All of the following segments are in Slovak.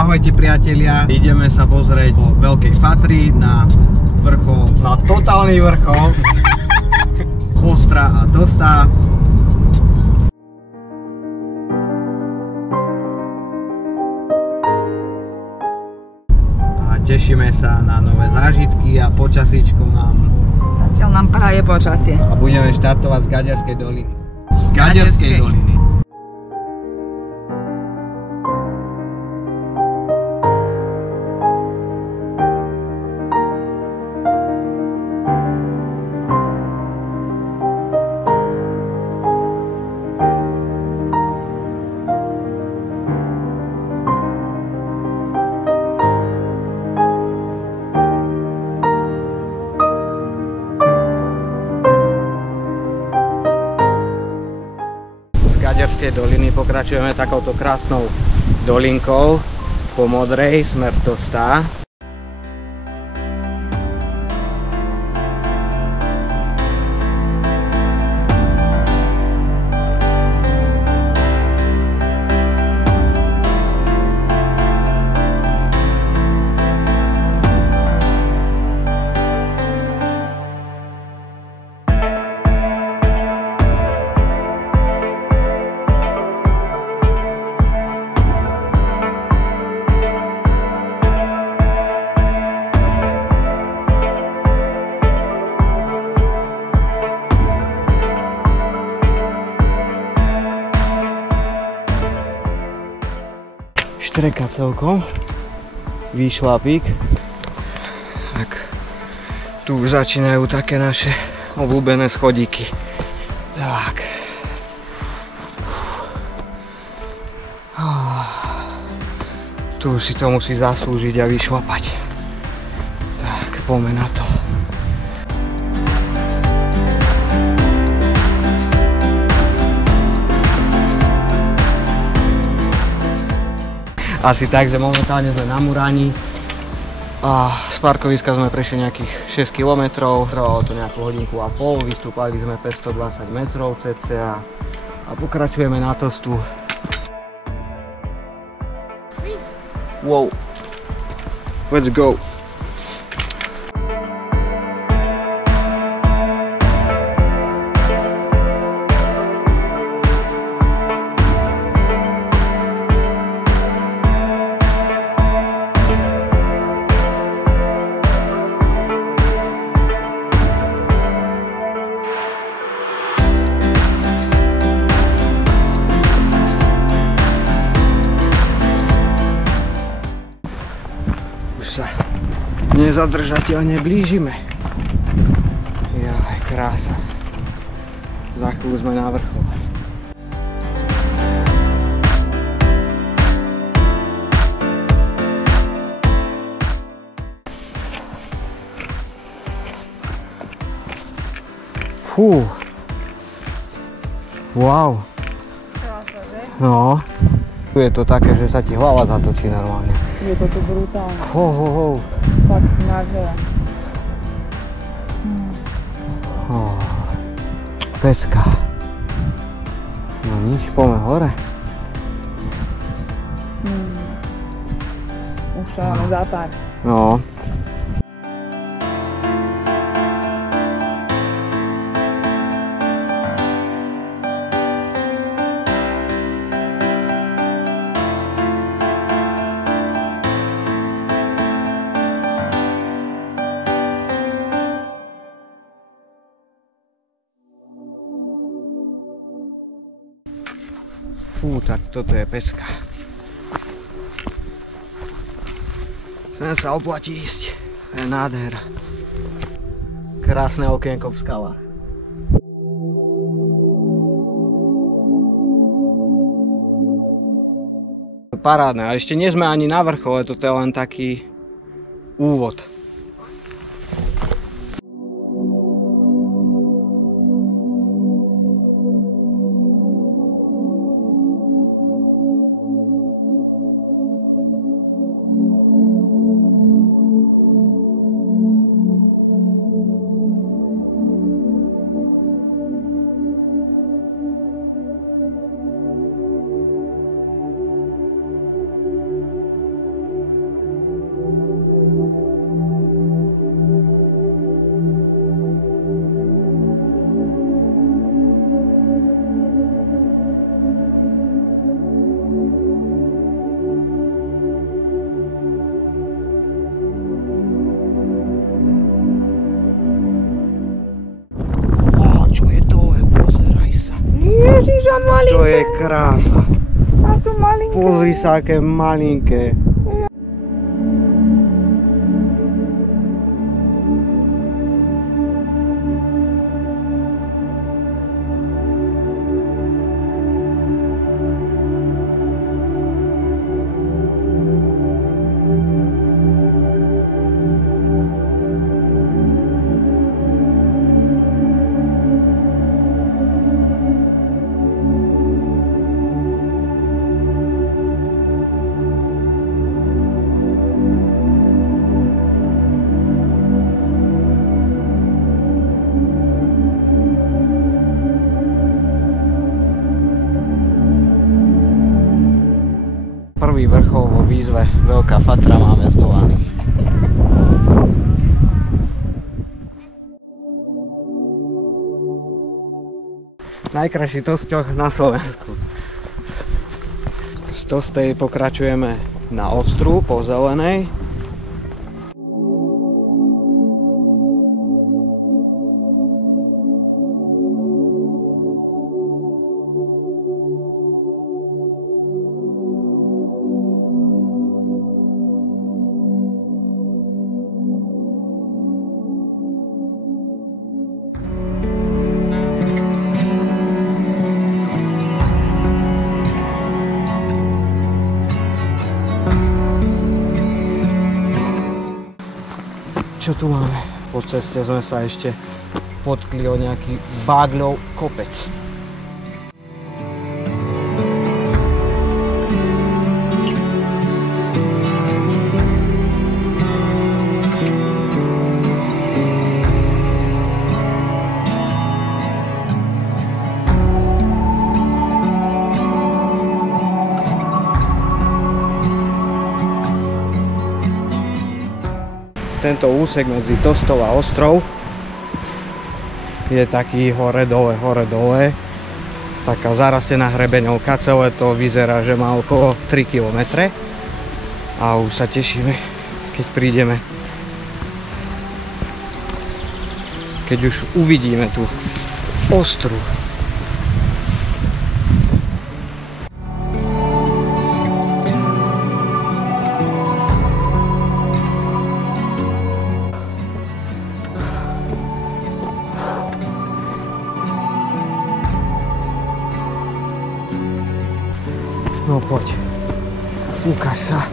Ahojte priatelia, ideme sa pozrieť po Veľkej Fatry na vrchol, na totálny vrchol Ostra a Tostá. A tešíme sa na nové zážitky a počasíčko nám... Zatiaľ nám praje počasie. A budeme štartovať z Gaďarskej doliny. Z Gaďarskej doliny. Gaďarskej doliny pokračujeme takouto krásnou dolinkou po Modrej smer Tostá. Štreka celkom, výšlapík. Tak tu už začínajú také naše obľúbené schodíky. Tak. Tu už si to musí zaslúžiť a vyšlapať. Tak, poďme na to. Asi tak, že momentálne sme na Muráni a z parkoviska sme prešli nejakých 6 km, trvalo to nejakú hodinku a pol, vystúpali sme 520 metrov cca a pokračujeme na Tostu. Wow, let's go! Nezadržateľne blížime. Jaj, krása. Za chvíľu sme na vrchole. Fú. Wow. No. Tu je to také, že sa ti hlava zatočí normálne. Je to tu brutálne. Ho. Fakt nádhera. Peska. No nič, poďme hore. Už to máme za pár. No. Tak toto je Peska. Sem sa oplatí ísť. To je nádhera. Krásne okienko v skalách. Parádne. A ešte nie sme ani na vrchole, toto je len taký úvod. malinké. To je krása. A sú malinké. Pozri sa, aké malinké. Prvý vrchol vo výzve Veľká Fatra máme zdolaný. Najkrajší Tosťoch na Slovensku. Z Tostej pokračujeme na Ostru po zelenej. Čo tu máme? Po ceste sme sa ešte potkli o nejaký Bágľov kopec. Tento úsek medzi Tostou a Ostrou je taký hore-dole, taká zarastená hrebeňovka, celé to vyzerá, že má okolo 3 km a už sa tešíme, keď prídeme, keď už uvidíme tú Ostru. No poď, ukáž sa.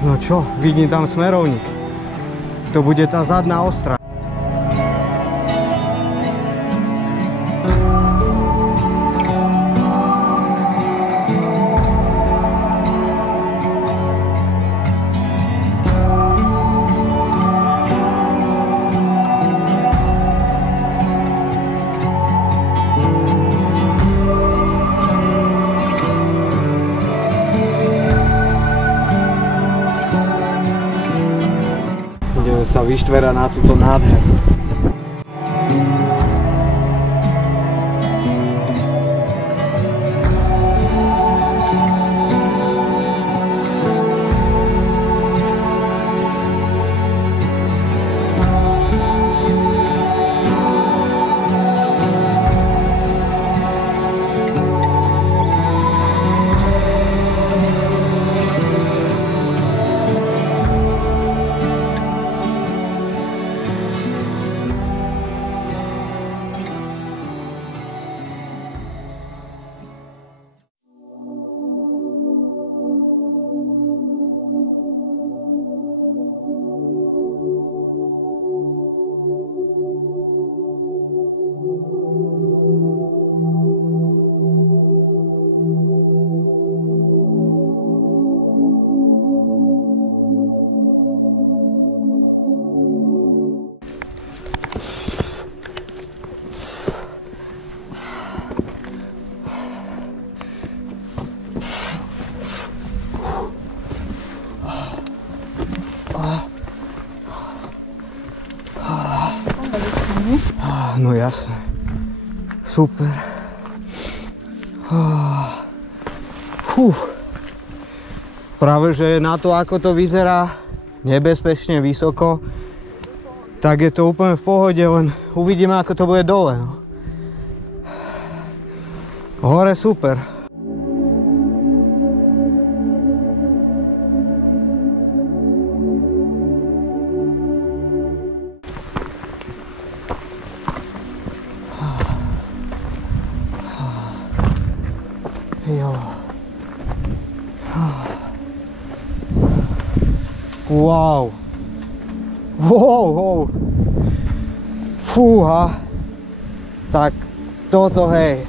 No čo, vidím tam smerovník. To bude tá zadná Ostra. Ideme sa vyštverať na túto nádheru. No jasne. Super. Práve že na to, ako to vyzerá nebezpečne vysoko, tak je to úplne v pohode, len uvidíme, ako to bude dole. No. Hore super. Jo. Wow. Wow. Fúha. Tak toto hej.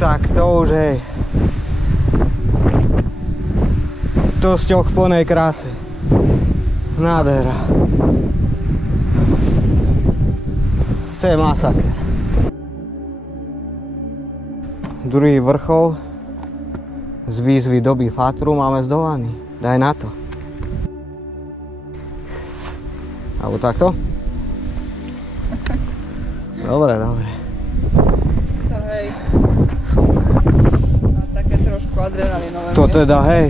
Tak to už hej. To sťoh v plnej kráse. Nádhera. To je masaker. Druhý vrchol z výzvy doby Fatru máme zdolaný. Daj na to. Alebo takto? Dobre. To hej. A také trošku adrenalinové. To teda hej.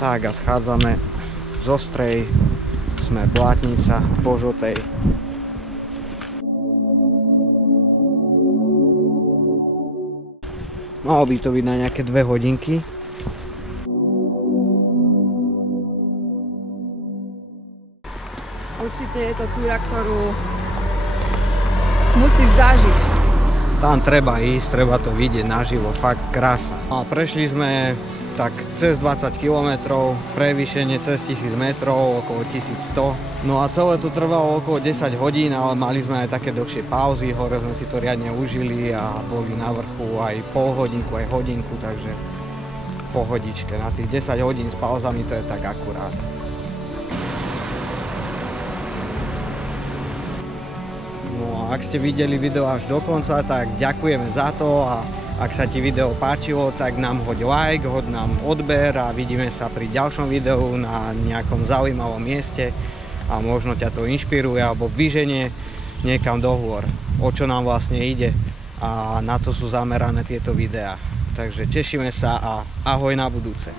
Tak a schádzame z Ostrej, sme Blátnica po Žltej. Malo by to byť na nejaké 2 hodinky. Určite je to túra, ktorú musíš zažiť. Tam treba ísť, treba to vidieť naživo, fakt krása. A prešli sme tak cez 20 km, prevýšenie cez 1000 metrov, okolo 1100. No a celé to trvalo okolo 10 hodín, ale mali sme aj také dlhšie pauzy, hore sme si to riadne užili a boli na vrchu aj pol hodinku, aj hodinku, takže pohodičke. Na tých 10 hodín s pauzami to je tak akurát. No a ak ste videli video až do konca, tak ďakujeme za to a ak sa ti video páčilo, tak nám hoď like, hoď nám odber a vidíme sa pri ďalšom videu na nejakom zaujímavom mieste a možno ťa to inšpiruje alebo vyženie niekam do hôr, o čo nám vlastne ide a na to sú zamerané tieto videá. Takže tešíme sa a ahoj na budúce.